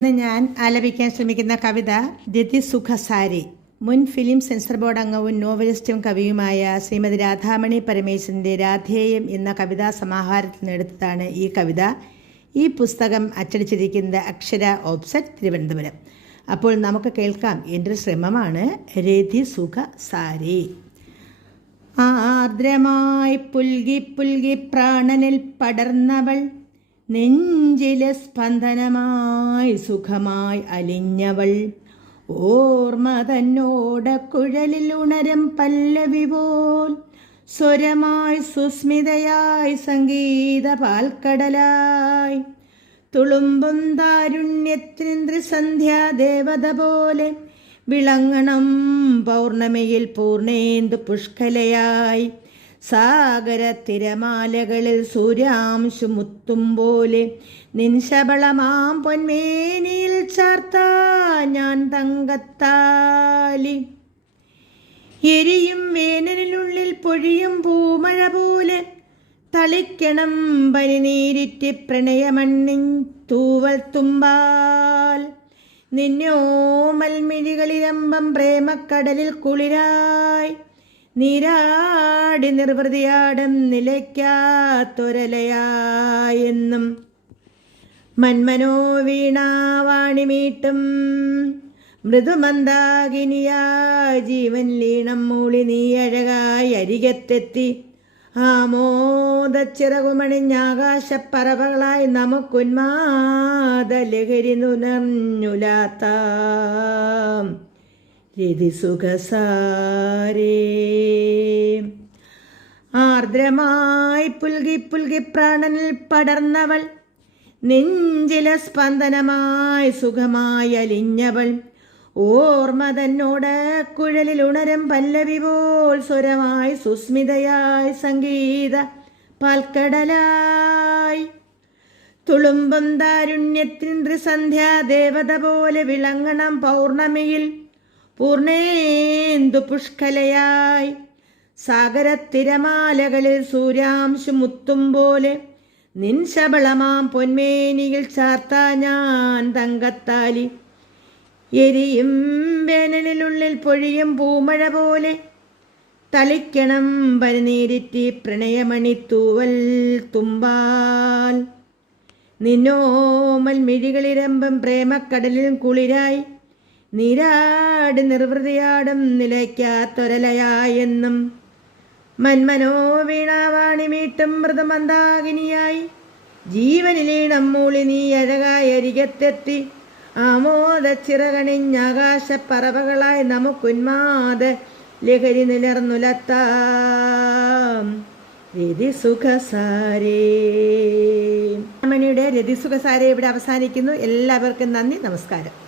ഇന്ന് ഞാൻ ആലപിക്കാൻ ശ്രമിക്കുന്ന കവിത ദിതി സുഖസാരി. മുൻ ഫിലിം സെൻസർ ബോർഡ് അംഗവും നോവലിസ്റ്റും കവിയുമായ ശ്രീമതി രാധാമണി പരമേശ്വരന്റെ രാധേയം എന്ന കവിതാ സമാഹാരത്തിൽ നിന്നെടുത്തതാണ് ഈ കവിത. ഈ പുസ്തകം അച്ചടിച്ചിരിക്കുന്നത് അക്ഷര ഓപ്സെറ്റ് തിരുവനന്തപുരം. അപ്പോൾ നമുക്ക് കേൾക്കാം. എന്റെ ശ്രമമാണ് രതി സുഖ സാരി ആർദ്രമായി പുൽകി പുൽകി പ്രാണനിൽ പടർന്നവൾ നെഞ്ചിലെ സ്പന്ദനമായി സുഖമായി അലിഞ്ഞവൾ. ഓർമ്മ തന്നോട കുഴലിൽ ഉണരും പല്ലവി പോൽ. സ്വരമായി സുസ്മിതയായി സംഗീത പാൽക്കടലായി. തുളുമ്പും താരുണ്യത്തിന് സന്ധ്യാ ദേവത പോലെ വിളങ്ങണം പൗർണമിയിൽ പൂർണേന്ദു പുഷ്കലയായി. സാഗര തിരമാലകളിൽ സൂര്യാംശു മുത്തും പോലെ നിൻശബളമാം പൊന്മേനിയിൽ ചാർത്താ ഞാൻ തങ്കത്താലി. എരിയും വേനലിനുള്ളിൽ പൊഴിയും പൂമഴ പോലെ തളിക്കണം പനിനീരിറ്റ് പ്രണയമണ്ണിൻ തൂവൽ തുമ്പാൽ. നിന്നോ മിഴികളിരമ്പം പ്രേമക്കടലിൽ കുളിരായി. നീരാടി നിർവൃതിയാടം നിലയ്ക്കാത്തൊരലയായെന്നും മന്മനോ വീണാവാണിമീട്ടും മൃദുമന്ദാകിനിയാ ജീവൻ ലീണം മൂളി നീ അഴകായി അരികത്തെത്തി. ആമോദച്ചിറകുമണിഞ്ഞാകാശപ്പറവകളായി നമുക്കുന്മാദ ലഹരി നുനർഞ്ഞുലാത്ത രതിസുഖസാരേ ആർദ്രമായി പുൽകി പുൽകി പ്രാണനിൽ പടർന്നവൾ നെഞ്ചില സ്പന്ദനമായി സുഖമായി അലിഞ്ഞവൾ ഓർമ്മ തന്നോട് കുഴലിൽ ഉണരം പല്ലവി പോൽ സ്വരമായി സുസ്മിതയായി സംഗീത പാൽക്കടലായി. തുളുമ്പം താരുണ്യത്തിൻ ത്രിസന്ധ്യാ ദേവത പോലെ വിളങ്ങണം പൗർണമിയിൽ പൂർണേന്ദു പുഷ്കലയായി. സാഗരത്തിരമാലകളിൽ സൂര്യാംശു മുത്തും പോലെ നിൻ ശബളമാം പൊന്മേനിയിൽ ചാർത്ത ഞാൻ തങ്കത്താലി. എരിയും വേനലിനുള്ളിൽ പൊഴിയും പൂമഴ പോലെ തളിക്കണം പരിനീരിറ്റി പ്രണയമണി തൂവൽ തുമ്പാൽ. നിന്നോമൽ മിഴികളിരമ്പം പ്രേമക്കടലിൽ കുളിരായി. നീരാട് നിർവൃതിയാടും നിലയ്ക്കാത്തൊരലയായെന്നും മന്മനോ വീണാവാണി മീട്ടും മൃദമന്ദാകിനിയായി ജീവനിലീണം മൂളി നീ അഴകായ അരികത്തെത്തി. ആമോദച്ചിറകണിഞ്ഞാകാശപ്പറവകളായി നമുക്കുന്മാദ ലഹരി നിലർന്നുലത്താം. രതിസുഖസാരേ. മണിയുടെ രതിസുഖസാരേ ഇവിടെ അവസാനിക്കുന്നു. എല്ലാവർക്കും നന്ദി. നമസ്കാരം.